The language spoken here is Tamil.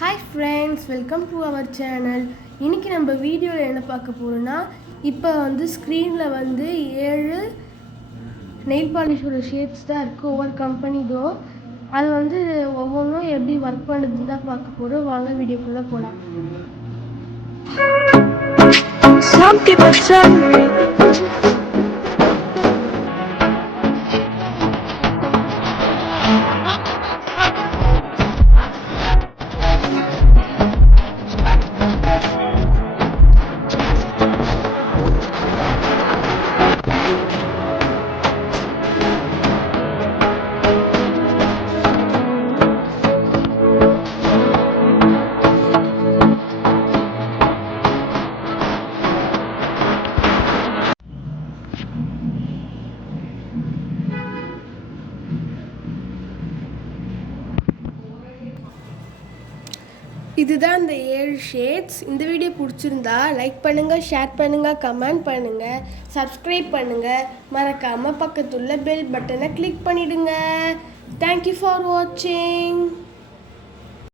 Hi friends, welcome to our channel. இன்றைக்கி நம்ம வீடியோவில் என்ன பார்க்க போகிறோன்னா, இப்போ ஸ்க்ரீனில் 7 நெயில் பாலிஷோட ஷேட்ஸ் தான் இருக்குது ஒவ்வொரு கம்பெனிதோ. அது ஒவ்வொன்றும் எப்படி ஒர்க் பண்ணுறதுன்னு தான் பார்க்க போகிறோம். வாங்க வீடியோக்குள்ளே போகலாம். இதுதான் இந்த 7 ஷேட்ஸ். இந்த வீடியோ பிடிச்சிருந்தா லைக் பண்ணுங்கள், ஷேர் பண்ணுங்கள், கமெண்ட் பண்ணுங்கள், சப்ஸ்கிரைப் பண்ணுங்கள். மறக்காமல் பக்கத்துள்ள பெல் பட்டனை கிளிக் பண்ணிவிடுங்க. தேங்க்யூ ஃபார் வாட்சிங்.